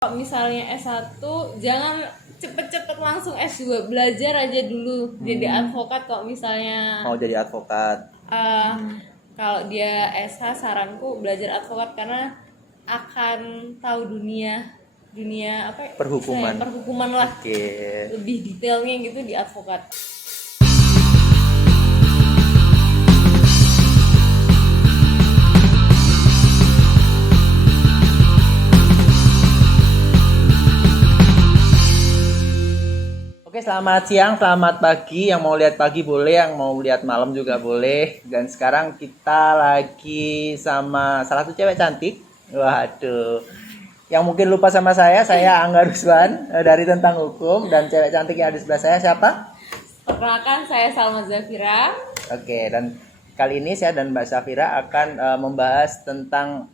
Kalau misalnya S1 jangan cepet-cepet langsung S2, belajar aja dulu jadi advokat. Kalau misalnya Mau jadi advokat. kalau dia SH, saranku belajar advokat karena akan tahu dunia apa ya, Perhukuman. perhukuman lah. Oke. Lebih detailnya gitu di advokat. Oke, selamat siang, selamat pagi. Yang mau lihat pagi boleh, yang mau lihat malam juga boleh. Dan sekarang kita lagi sama salah satu cewek cantik. Waduh. Yang mungkin lupa sama saya Angga Ruswan dari Tentang Hukum. Dan cewek cantik yang ada di sebelah saya siapa? Perkenalkan, saya Salma Zafira. Oke, dan kali ini saya dan Mbak Zafira akan membahas tentang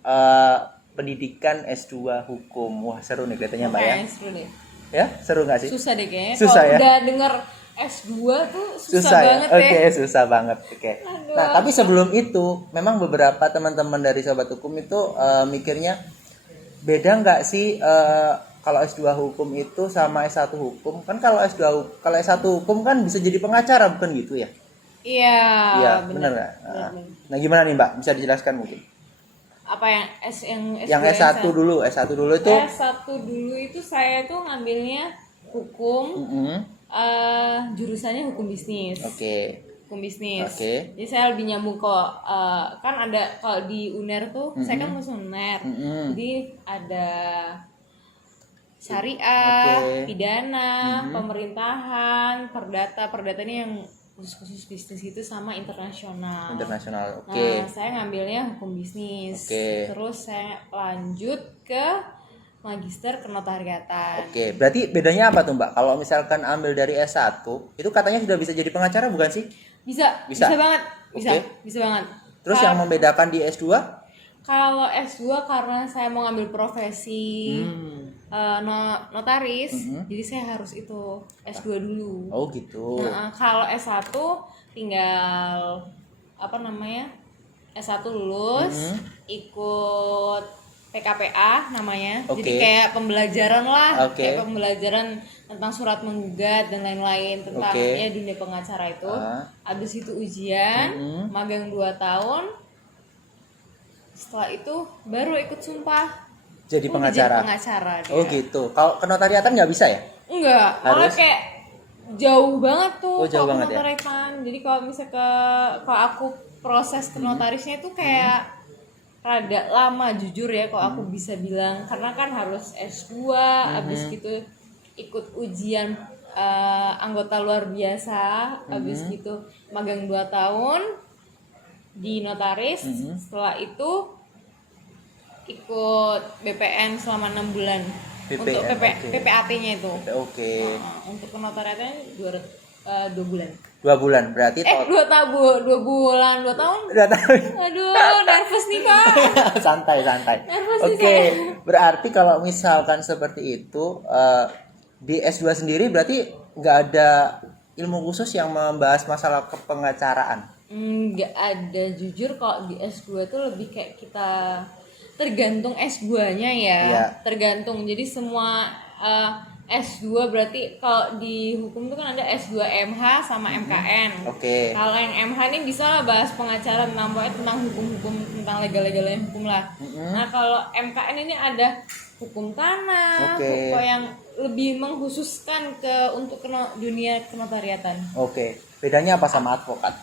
pendidikan S2 Hukum. Wah, seru nih kelihatannya Mbak ya. Seru deh. Ya, seru nggak sih? Susah deh kayaknya. Susah Kalau ya? udah denger S2 tuh susah Ya? banget deh. Oke, susah banget. Oke. Aduh. Nah, tapi sebelum itu, memang beberapa teman-teman dari Sobat Hukum itu mikirnya beda nggak sih kalau S2 Hukum itu sama S1 Hukum? Kan kalau S1 Hukum kan bisa jadi pengacara, bukan gitu ya? Iya, Iya, benar nggak? Nah, gimana nih Mbak? Bisa dijelaskan mungkin? Apa yang S2, Yang S1 dulu itu S1 dulu itu saya tuh ngambilnya hukum, jurusannya hukum bisnis. Oke. Hukum bisnis. Oke. Jadi saya lebih nyambung kok. Kan ada kalau di UNER tuh, saya kan masuk UNER. Jadi ada syariah, pidana, pemerintahan, perdata. Perdata ini yang khusus bisnis itu sama internasional. Oke. Nah, saya ngambilnya hukum bisnis. Oke. Terus saya lanjut ke magister kenotariatan. Oke, berarti bedanya apa tuh Mbak? Kalau misalkan ambil dari S1, itu katanya sudah bisa jadi pengacara bukan sih? Bisa banget. Bisa banget. Terus yang membedakan di S2? Kalau S2 karena saya mau ngambil profesi notaris, jadi saya harus itu S2 dulu. Oh gitu. Nah, kalau S1 tinggal S1 lulus, ikut PKPA namanya. Jadi kayak pembelajaran lah, kayak pembelajaran tentang surat menggugat dan lain-lain tentang ya dunia pengacara itu. Habis itu ujian, magang 2 tahun. Setelah itu baru ikut sumpah. Jadi pengacara. Dia. Oh gitu. Kalau kenotariatan nggak bisa ya? Enggak, malah kayak jauh banget tuh. Oh, jauh banget ya. Jadi kalau misalnya kalau aku proses kenotarisnya itu kayak rada lama jujur ya kalau aku bisa bilang, karena kan harus S2, habis gitu ikut ujian anggota luar biasa, habis gitu magang 2 tahun di notaris. Setelah itu ikut BPN selama 6 bulan. Untuk PPAT-nya itu. Oke. Untuk kenotariatannya 2 bulan. 2 bulan berarti 2 bulan, 2 tahun. 2 tahun. Aduh, nervous nih Kak. santai. Oke, berarti kalau misalkan seperti itu di S2 sendiri berarti nggak ada ilmu khusus yang membahas masalah kepengacaraan? Nggak ada, jujur kalau di S2 itu lebih kayak kita tergantung S2-nya ya. Tergantung, jadi semua S2 berarti kalau di hukum itu kan ada S2 MH sama MKN. Kalau yang MH ini bisa lah bahas pengacara tentang hukum-hukum, tentang legal-legalnya hukum lah. Nah kalau MKN ini ada hukum tanah, hukum yang lebih mengkhususkan untuk dunia kenotariatan. Bedanya apa sama advokat?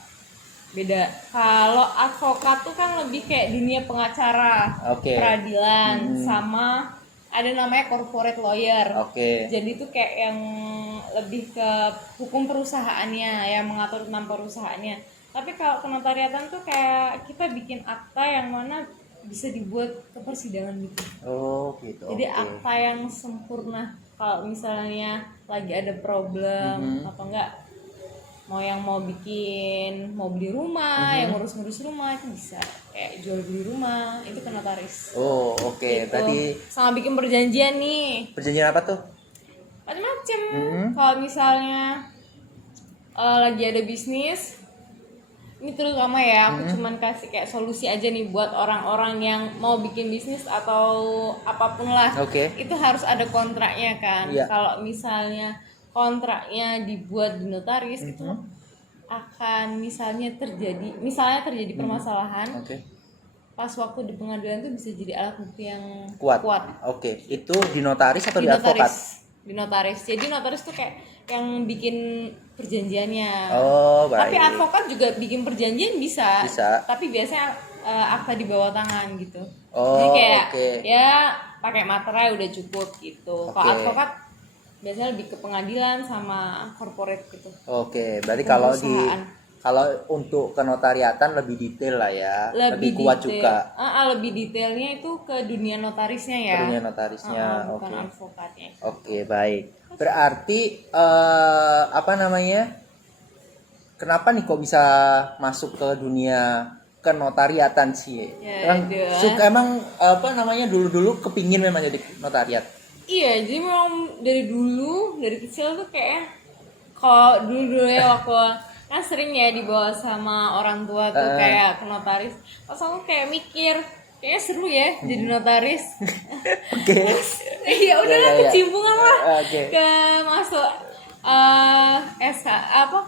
Beda. Kalau advokat tuh kan lebih kayak dunia pengacara, peradilan, sama ada namanya corporate lawyer. Jadi itu kayak yang lebih ke hukum perusahaannya, yang mengatur tentang perusahaannya. Tapi kalau kenotariatan tuh kayak kita bikin akta yang mana bisa dibuat ke persidangan gitu. Jadi akta yang sempurna. Kalau misalnya lagi ada problem apa enggak, mau beli rumah, yang ngurus rumah itu bisa, kayak jual beli rumah itu ke notaris. Gitu. Tadi sama bikin perjanjian nih. Perjanjian apa tuh? Macam-macam. Kalau misalnya lagi ada bisnis ini terutama ya, aku cuman kasih kayak solusi aja nih buat orang-orang yang mau bikin bisnis atau apapun lah. Itu harus ada kontraknya kan. Kalau misalnya kontraknya dibuat di notaris itu akan misalnya terjadi permasalahan. Pas waktu di pengadilan tuh bisa jadi alat bukti yang kuat. Itu di notaris atau di advokat? Di notaris. Jadi notaris tuh kayak yang bikin perjanjiannya. Baik. Tapi advokat juga bikin perjanjian bisa. Tapi biasanya akta di bawah tangan gitu. Jadi kayak ya pakai materai udah cukup gitu. Kalau advokat biasanya lebih ke pengadilan sama corporate gitu. Berarti kalau untuk kenotariatan lebih detail lah ya, lebih kuat juga. Lebih detailnya itu ke dunia notarisnya ya. Ke dunia notarisnya, bukan advokatnya. Baik. Berarti kenapa nih kok bisa masuk ke dunia kenotariatan sih? Emang dulu kepingin memang jadi notariat? Iya, jadi memang dari kecil tuh kayak kalau dulu ya waktu kan sering ya dibawa sama orang tua tuh kayak ke notaris. Pas aku kayak mikir kayaknya seru ya jadi notaris. Ya udahlah kecimpungan lah ke masuk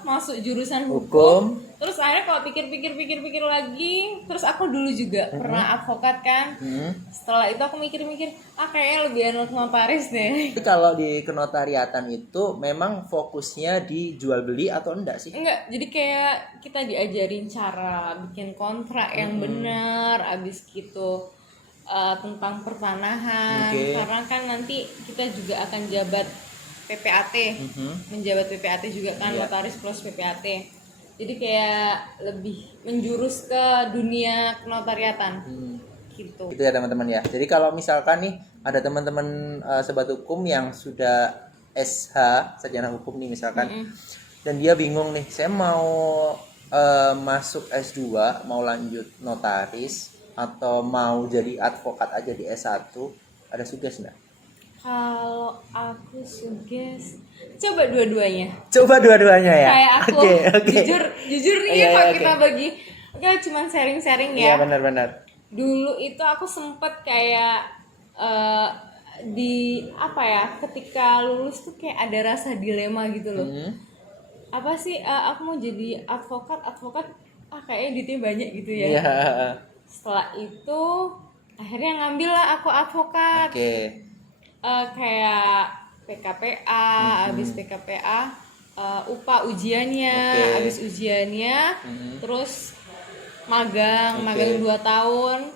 masuk jurusan hukum. Terus akhirnya kalau pikir lagi, terus aku dulu juga pernah advokat kan. Setelah itu aku mikir kayaknya lebih enak notaris deh. Tapi kalau di kenotariatan itu memang fokusnya di jual beli atau enggak sih? Enggak, jadi kayak kita diajarin cara bikin kontrak yang benar, abis gitu tentang pertanahan. Karena kan nanti kita juga akan jabat PPAT, menjabat PPAT juga kan, notaris plus PPAT. Jadi kayak lebih menjurus ke dunia kenotariatan. Gitu ya teman-teman ya. Jadi kalau misalkan nih ada teman-teman sobat hukum yang sudah SH, sarjana hukum nih misalkan, dan dia bingung nih, saya mau masuk S2, mau lanjut notaris atau mau jadi advokat aja di S1, ada sugesti nggak? Kalau aku suggest coba dua-duanya ya. Kayak aku jujur nih ya kalau kita bagi cuman sharing-sharing ya. Iya benar. Dulu itu aku sempet kayak ketika lulus tuh kayak ada rasa dilema gitu loh. Apa sih aku mau jadi advokat kayaknya duitnya banyak gitu ya. Setelah itu akhirnya ngambil lah aku advokat. Kayak PKPA, habis PKPA UPA ujiannya, habis ujiannya terus magang 2 tahun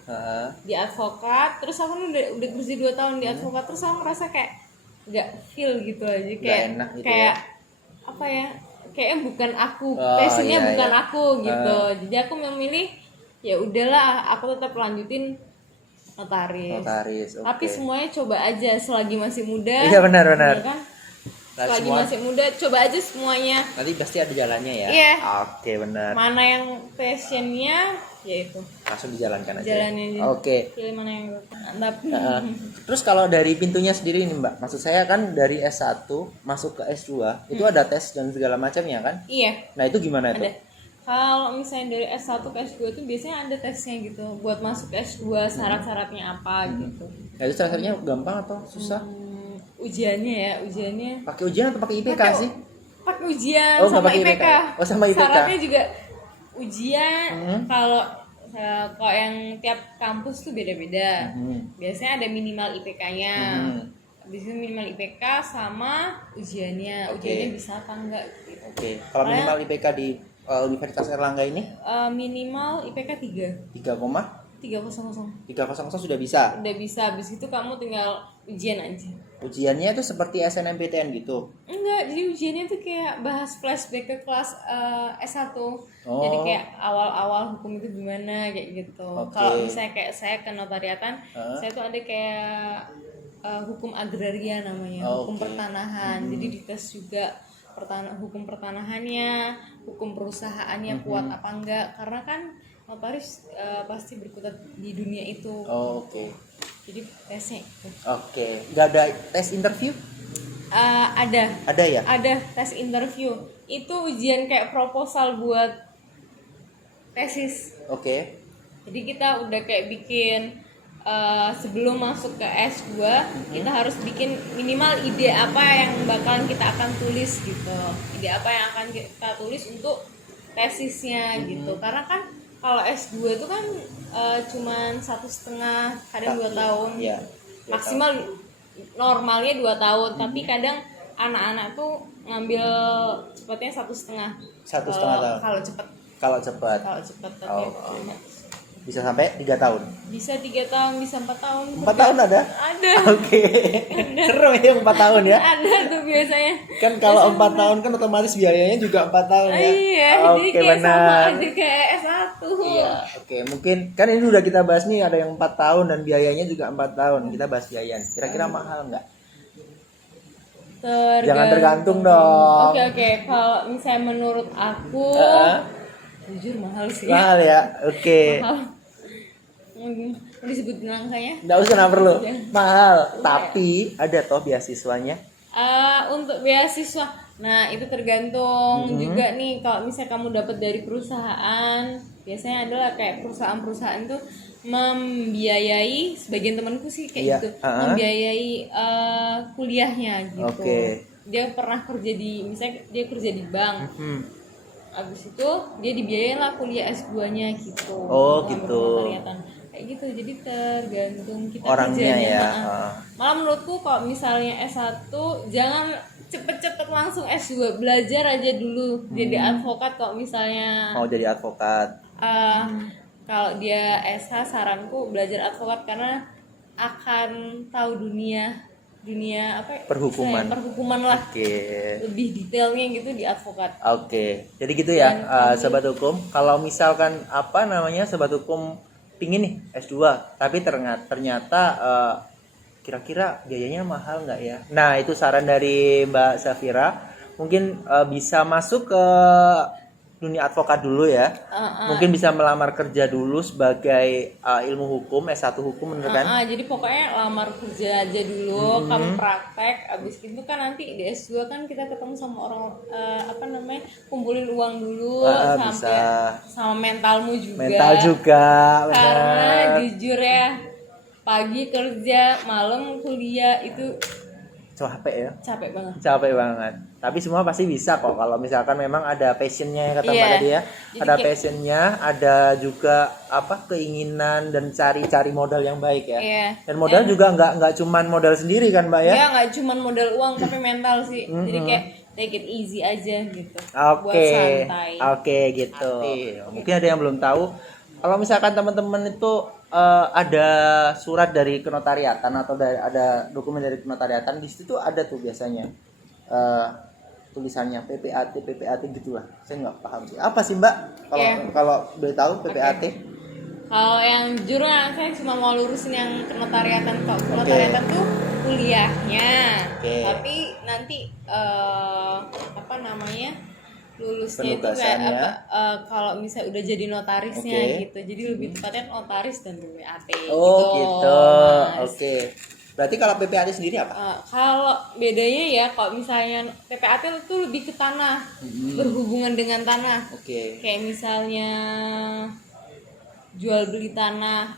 di advokat. Terus aku udah bersih 2 tahun di advokat, terus aku ngerasa kayak nggak feel gitu aja, kayak enak gitu kayak kayaknya bukan aku, passionnya bukan aku gitu. Jadi aku memilih ya udahlah, aku tetap lanjutin notaris. Tapi semuanya coba aja selagi masih muda. Iya benar. Ya kan? Selagi masih muda coba aja semuanya. Nanti pasti ada jalannya ya. Iya. Benar. Mana yang passionnya ya itu. Langsung dijalankan aja. Jalanin aja. Pilih mana yang mantap. Terus kalau dari pintunya sendiri nih Mbak, maksud saya kan dari S1 masuk ke S2 itu ada tes dan segala macamnya kan? Iya. Nah itu gimana tuh? Kalau misalnya dari S1 ke S2 tuh biasanya ada tesnya gitu buat masuk ke S2, syarat-syaratnya apa gitu. Nah itu syaratnya gampang atau susah? Ujiannya pakai ujian atau pakai IPK sih? Pakai ujian sama IPK. Sama IPK. Syaratnya juga ujian. Kalau yang tiap kampus tuh beda-beda. Biasanya ada minimal IPK-nya. Habis itu minimal IPK sama ujiannya. Ujiannya bisa apa enggak gitu. Kalau minimal IPK di Universitas Erlangga ini? Minimal IPK 3,300 sudah bisa? Udah bisa, habis itu kamu tinggal ujian aja. Ujiannya tuh seperti SNMPTN gitu? Enggak, jadi ujiannya tuh kayak bahas flashback ke kelas S1. Jadi kayak awal-awal hukum itu gimana kayak gitu. Kalau misalnya kayak saya ke notariatan, saya tuh ada kayak hukum agraria namanya, hukum pertanahan. Jadi dites juga hukum pertanahannya, hukum perusahaannya kuat apa enggak, karena kan notaris pasti berkutat di dunia itu. Jadi tesnya itu. Nggak ada tes interview? Ada ya? Ada tes interview. Itu ujian kayak proposal buat tesis. Oke. Jadi kita udah kayak bikin sebelum masuk ke S2 kita harus bikin minimal ide apa yang bakalan kita akan tulis gitu. Ide apa yang akan kita tulis untuk tesisnya gitu. Karena kan kalau S2 itu kan cuman 1,5 kadang 2 tahun. Iya. Maksimal normalnya 2 tahun, tapi kadang anak-anak tuh ngambil cepatnya 1,5. 1,5 tahun. Kalau cepet. Kalau cepat. Kalau cepet tapi Bisa sampai 3 tahun. bisa 3 tahun, bisa 4 tahun. 4 tahun ada? Ada. Oke. Seru ya 4 tahun ya. Ada tuh biasanya. Kan kalau 4 tahun kan otomatis biayanya juga 4 tahun ya. Iya, Oke, jadi kayak sama benar. aja kayak S1. Iya, oke. Mungkin kan ini udah kita bahas nih, ada yang 4 tahun dan biayanya juga 4 tahun. Kita bahas biayanya. Kira-kira mahal nggak? Jangan tergantung dong. Oke. Kalau misalnya menurut aku jujur mahal sih. Mahal ya. Oke. Mahal. Mau disebutin angkanya? Nggak usah, nggak perlu. Mahal. Tapi ada toh beasiswanya. Untuk beasiswa, nah itu tergantung juga nih. Kalau misalnya kamu dapat dari perusahaan, biasanya adalah kayak perusahaan-perusahaan tuh membiayai, sebagian temanku sih kayak gitu, membiayai kuliahnya gitu. Dia pernah kerja di, misalnya dia kerja di bank. Abis itu dia dibiayain lah kuliah S2-nya gitu. Oh gitu. Kayak gitu, jadi tergantung kita orangnya kerjanya. ya. Malah menurutku kalau misalnya S1 jangan cepet-cepet langsung S2, belajar aja dulu jadi advokat. Kalau misalnya Mau jadi advokat. kalau dia SH, saranku belajar advokat karena akan tahu dunia apa ya? Perhukuman. Perhukuman lah. Lebih detailnya gitu di advokat. Oke. Jadi gitu ya, sobat hukum. Kalau misalkan sobat hukum pingin nih S2, tapi ternyata kira-kira biayanya mahal nggak ya? Nah, itu saran dari Mbak Safira. Mungkin bisa masuk ke dunia advokat dulu ya. Mungkin bisa melamar kerja dulu sebagai ilmu hukum, S1 hukum, bener kan? Jadi pokoknya lamar kerja aja dulu, kamu praktek, abis itu kan nanti di S2 kan kita ketemu sama orang kumpulin uang dulu sampai bisa. Sama mentalmu juga. Mental juga, benar. Karena jujur ya, pagi kerja, malam kuliah itu capek ya? Capek banget. Tapi semua pasti bisa kok kalau misalkan memang ada passionnya ya, kata Mbak tadi ya. Ada passionnya, ada juga keinginan dan cari modal yang baik ya. Dan modal juga nggak cuman modal sendiri kan Mbak ya? Iya, nggak cuman modal uang tapi mental sih. Jadi kayak take it easy aja gitu. Buat santai. Oke, gitu. Mungkin ada yang belum tahu. Kalau misalkan teman-teman itu ada surat dari kenotariatan atau ada dokumen dari kenotariatan, di situ ada tuh biasanya tulisannya PPAT gitulah. Saya nggak paham sih. Apa sih Mbak? Kalau boleh tahu PPAT? Kalau yang jujur saya cuma mau lurusin yang kenotariatan. Kalau kenotariatan tuh kuliahnya, tapi nanti lulusnya itu kayak kalau misalnya udah jadi notarisnya gitu, jadi lebih tepatnya notaris dan PPAT gitu. Oke. Berarti kalau PPAT sendiri apa? Kalau bedanya ya, kalau misalnya PPAT itu lebih ke tanah, berhubungan dengan tanah. Kayak misalnya jual beli tanah,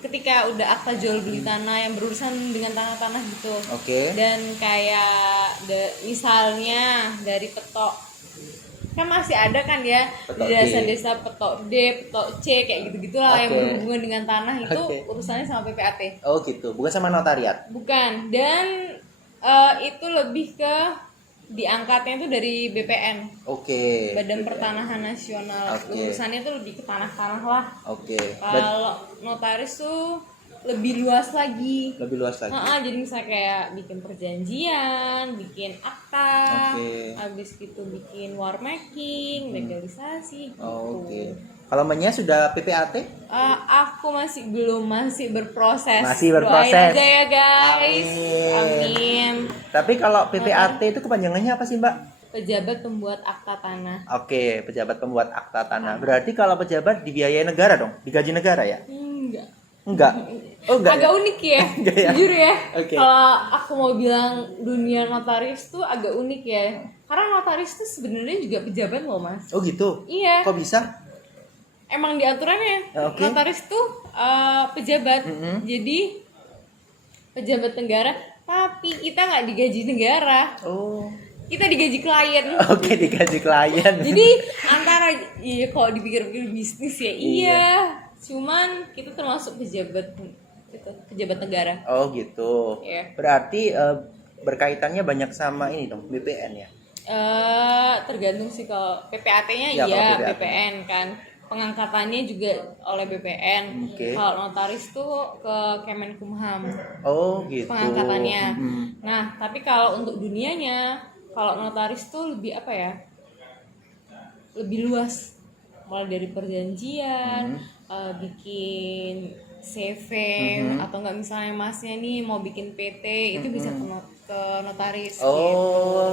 ketika udah akta jual beli tanah yang berurusan dengan tanah-tanah gitu. Dan kayak misalnya dari petok, kan masih ada kan ya di desa-desa petok D, petok C kayak gitu-gitulah yang berhubungan dengan tanah, itu urusannya sama PPAT. Oh gitu, bukan sama notariat? Bukan, dan itu lebih ke diangkatnya itu dari BPN. Badan Pertanahan Nasional. Urusannya itu lebih ke tanah-tanah lah. Kalau notaris tuh lebih luas lagi. Jadi misalnya kayak bikin perjanjian, bikin akta, habis gitu bikin warmaking, legalisasi gitu. Kalau Mbaknya sudah PPAT? Aku masih berproses. Doain aja ya guys. Amin. Tapi kalau PPAT itu kepanjangannya apa sih Mbak? Pejabat Pembuat Akta Tanah. Pejabat Pembuat Akta Tanah. Berarti kalau pejabat dibiayai negara dong? Digaji negara ya? Enggak. Agak unik ya. Jujur ya. Kalau aku mau bilang dunia notaris tuh agak unik ya. Karena notaris tuh sebenarnya juga pejabat loh, Mas. Oh gitu? Iya. Kok bisa? emang di aturannya notaris tuh pejabat. Jadi pejabat negara, tapi kita nggak digaji negara. Kita digaji klien. Digaji klien. Jadi antara kalau dipikir-pikir bisnis ya iya, cuman kita termasuk pejabat negara. Gitu. Yeah. Berarti berkaitannya banyak sama ini dong, BPN ya? Tergantung sih, kalau PPAT-nya ya, iya BPN kan. Pengangkatannya juga oleh BPN. Kalau notaris tuh ke Kemenkumham. Gitu. Pengangkatannya. Nah, tapi kalau untuk dunianya, kalau notaris tuh lebih apa ya? Lebih luas. Mulai dari perjanjian, bikin CV, atau enggak misalnya masnya nih mau bikin PT, itu bisa ke notaris.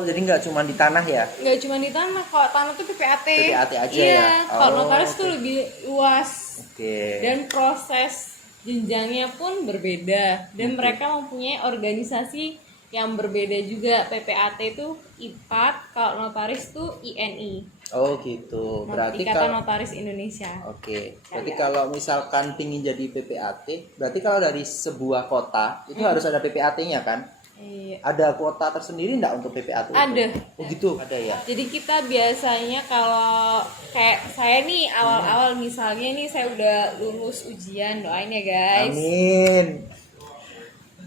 Jadi nggak cuma di tanah ya? Nggak cuma di tanah, kalau tanah tuh PPAT. PPAT aja iya, ya? Kalau notaris tuh lebih luas. Oke. Dan proses jenjangnya pun berbeda. Dan mereka mempunyai organisasi yang berbeda juga. PPAT itu IPAT, kalau notaris tuh INI. Gitu. Berarti Ikatan Notaris Indonesia. Berarti kalau misalkan pingin jadi PPAT, berarti kalau dari sebuah kota itu harus ada PPAT-nya kan? Iya. Ada kuota tersendiri enggak untuk PPAT? Ada. Gitu. Ada ya. Jadi kita biasanya kalau kayak saya nih awal-awal misalnya nih saya udah lulus ujian, doain ya guys. Amin.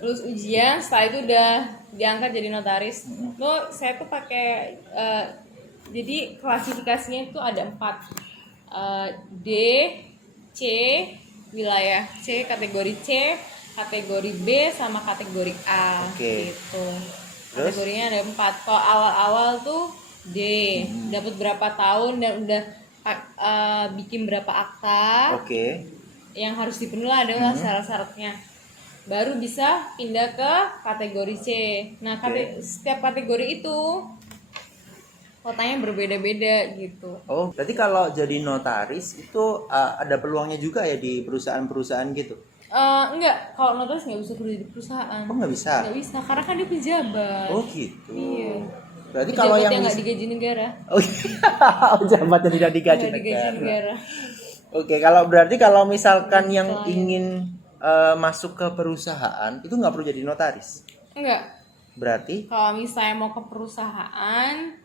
Lulus ujian, setelah itu udah diangkat jadi notaris. Saya tuh pakai jadi klasifikasinya itu ada 4, D, C, wilayah C, kategori C, kategori B, sama kategori A. Gitu. Kategorinya ada 4. Kalau awal-awal tuh D, dapat berapa tahun dan udah bikin berapa akta. Yang harus dipenuhi adalah syarat-syaratnya. Baru bisa pindah ke kategori C. Nah, setiap kategori itu kotanya berbeda-beda gitu. Berarti kalau jadi notaris itu ada peluangnya juga ya di perusahaan-perusahaan gitu? Enggak, kalau notaris nggak bisa kerja di perusahaan. Nggak bisa? Nggak bisa, karena kan dia pejabat. Gitu. Iya. Berarti pejabat kalau yang nggak digaji negara. Pejabatnya tidak digaji negara. Kalau berarti kalau misalkan yang ingin masuk ke perusahaan itu nggak perlu jadi notaris? Enggak. Berarti? Kalau misalnya mau ke perusahaan,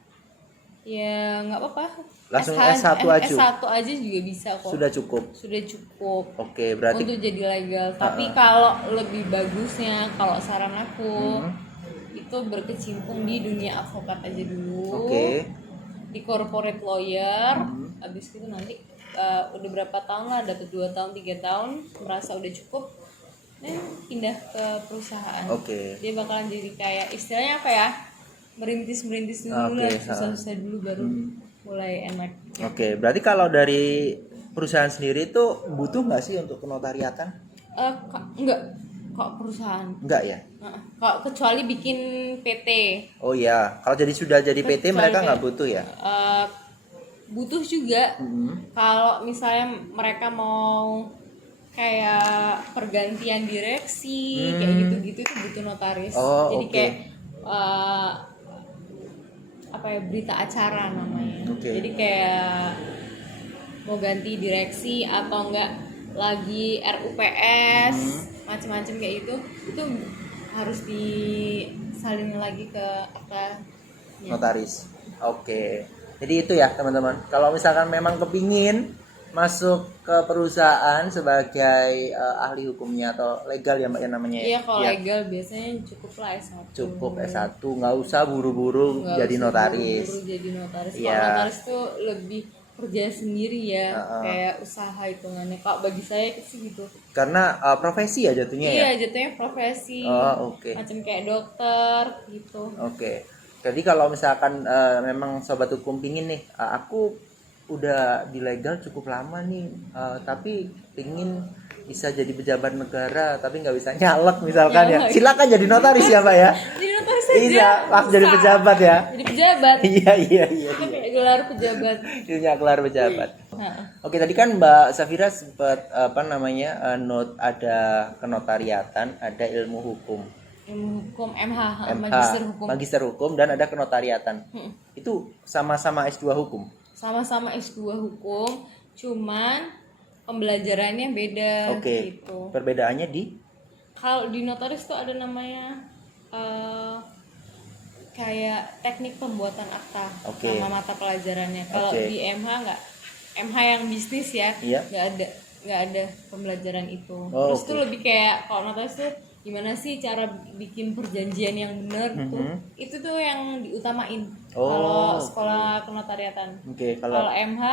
ya nggak apa-apa. Langsung S1 aja. S1 aja juga bisa kok. Sudah cukup. Berarti untuk jadi legal. Tapi kalau lebih bagusnya, kalau saran aku itu berkecimpung di dunia advokat aja dulu. Di corporate lawyer. Habis itu nanti udah berapa tahun lah, dapat 2 tahun, 3 tahun, merasa udah cukup, pindah ke perusahaan. Dia bakalan jadi kayak istilahnya apa ya? Merintis dulu lah, susah-susah dulu baru mulai enak. Berarti kalau dari perusahaan sendiri itu butuh nggak sih untuk penotariatan? Enggak, kok perusahaan. Enggak ya? Kalau kecuali bikin PT. Kalau sudah jadi PT mereka nggak butuh ya? Butuh juga. Kalau misalnya mereka mau kayak pergantian direksi, kayak gitu-gitu itu butuh notaris. Jadi kayak berita acara namanya. Jadi kayak mau ganti direksi atau enggak lagi RUPS, macam-macam kayak itu harus disalin lagi ke akta notaris. Jadi itu ya teman-teman. Kalau misalkan memang kepingin masuk ke perusahaan sebagai ahli hukumnya atau legal ya Mbak ya namanya. Iya, kalau legal biasanya cukup lah S1. Cukup S1, nggak usah buru-buru jadi notaris. Kalau notaris tuh lebih kerja sendiri ya, kayak usaha hitungannya. Kalau bagi saya sih gitu. Karena profesi ya jatuhnya ya. Iya, jatuhnya profesi. Macam kayak dokter gitu. Jadi kalau misalkan memang sobat hukum pingin nih, aku udah di legal cukup lama nih, tapi pingin bisa jadi pejabat negara tapi nggak bisa nyalek misalkan ya, silakan jadi notaris ya Pak ya. Jadi notaris aja. Iya, langsung jadi pejabat ya. Jadi pejabat. Iya. Kayak gelar pejabat. Punya gelar pejabat. Tadi kan Mbak Safira sempat note ada kenotariatan, ada ilmu hukum. MH, magister hukum dan ada kenotariatan. Itu sama-sama S2 hukum. Sama-sama S2 hukum, cuman pembelajarannya beda gitu. Perbedaannya di? Kalau di notaris tuh ada namanya kayak teknik pembuatan akta, nama mata pelajarannya. Kalau di MH nggak, MH yang bisnis ya, nggak ada pembelajaran itu. Terus tuh lebih kayak kalau notaris tuh gimana sih cara bikin perjanjian yang benar tuh, itu tuh yang diutamain kalau sekolah kenotariatan. Kalau MH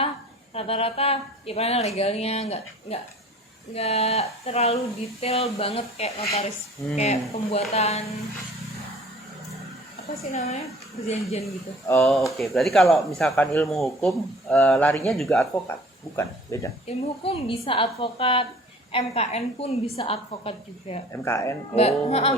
rata-rata ya paling legalnya, nggak terlalu detail banget kayak notaris, kayak pembuatan apa sih namanya, perjanjian gitu. Berarti kalau misalkan ilmu hukum larinya juga advokat, bukan? Beda. Ilmu hukum bisa advokat, MKN pun bisa advokat juga. MKN?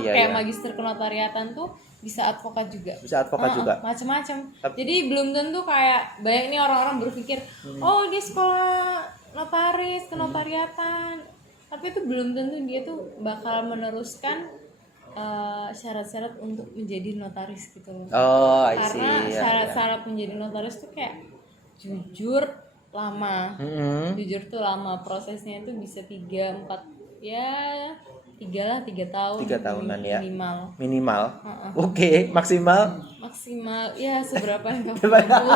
Kayak magister kenotariatan tuh bisa advokat juga. Bisa advokat juga. Macam-macam. Jadi belum tentu kayak banyak nih orang-orang berpikir, oh dia sekolah notaris kenotariatan, tapi itu belum tentu dia tuh bakal meneruskan syarat-syarat untuk menjadi notaris gitu loh. Karena syarat-syarat menjadi notaris tuh kayak jujur lama. Jujur tuh lama, prosesnya itu bisa 3-4 ya 3 tahun. 3 tahunan ya. Minimal. Maksimal ya seberapa yang kamu mampu.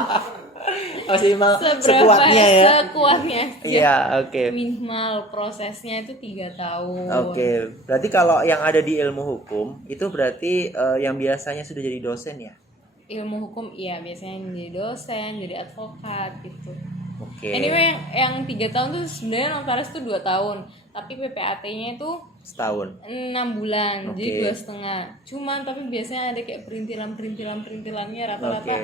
Maksimal sekuatnya ya. Iya, Minimal prosesnya itu 3 tahun. Berarti kalau yang ada di ilmu hukum itu berarti yang biasanya sudah jadi dosen ya? Ilmu hukum iya biasanya jadi dosen, jadi advokat gitu. Anyway yang 3 tahun tuh sebenarnya notaris tuh 2 tahun, tapi PPAT-nya itu setahun, 6 bulan, jadi 2,5. Cuman tapi biasanya ada kayak perintilannya rata-rata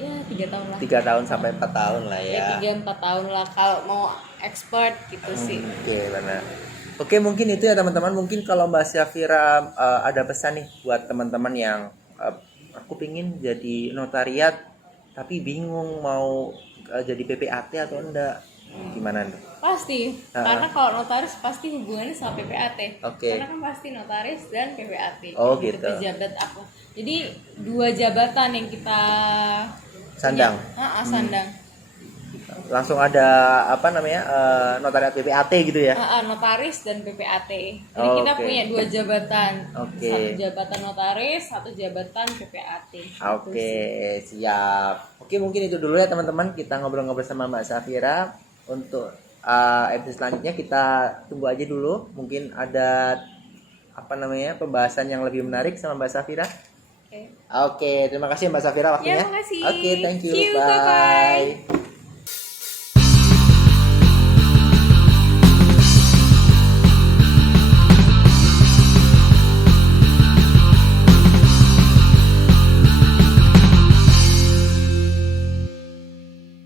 ya 3 tahun lah. 3 tahun sampai 4 tahun lah ya. 3-4 tahun lah kalau mau expert gitu sih. Benar. Mungkin itu ya teman-teman. Mungkin kalau Mbak Syafira ada pesan nih buat teman-teman yang aku pingin jadi notariat tapi bingung mau jadi PPAT atau enggak, gimana nih? Pasti, karena kalau notaris pasti hubungannya sama PPAT. Karena kan pasti notaris dan PPAT. Gitu. Pejabat aku. Jadi 2 jabatan yang kita sandang. Sandang. Langsung ada notariat PPAT gitu ya? Notaris dan PPAT. Jadi kita punya 2 jabatan. Satu jabatan notaris, satu jabatan PPAT. Siap. Mungkin itu dulu ya teman-teman. Kita ngobrol-ngobrol sama Mbak Syafira. Untuk episode selanjutnya kita tunggu aja dulu. Mungkin ada pembahasan yang lebih menarik sama Mbak Syafira. Terima kasih Mbak Syafira waktunya. Ya, makasih. Thank you. See you, bye-bye.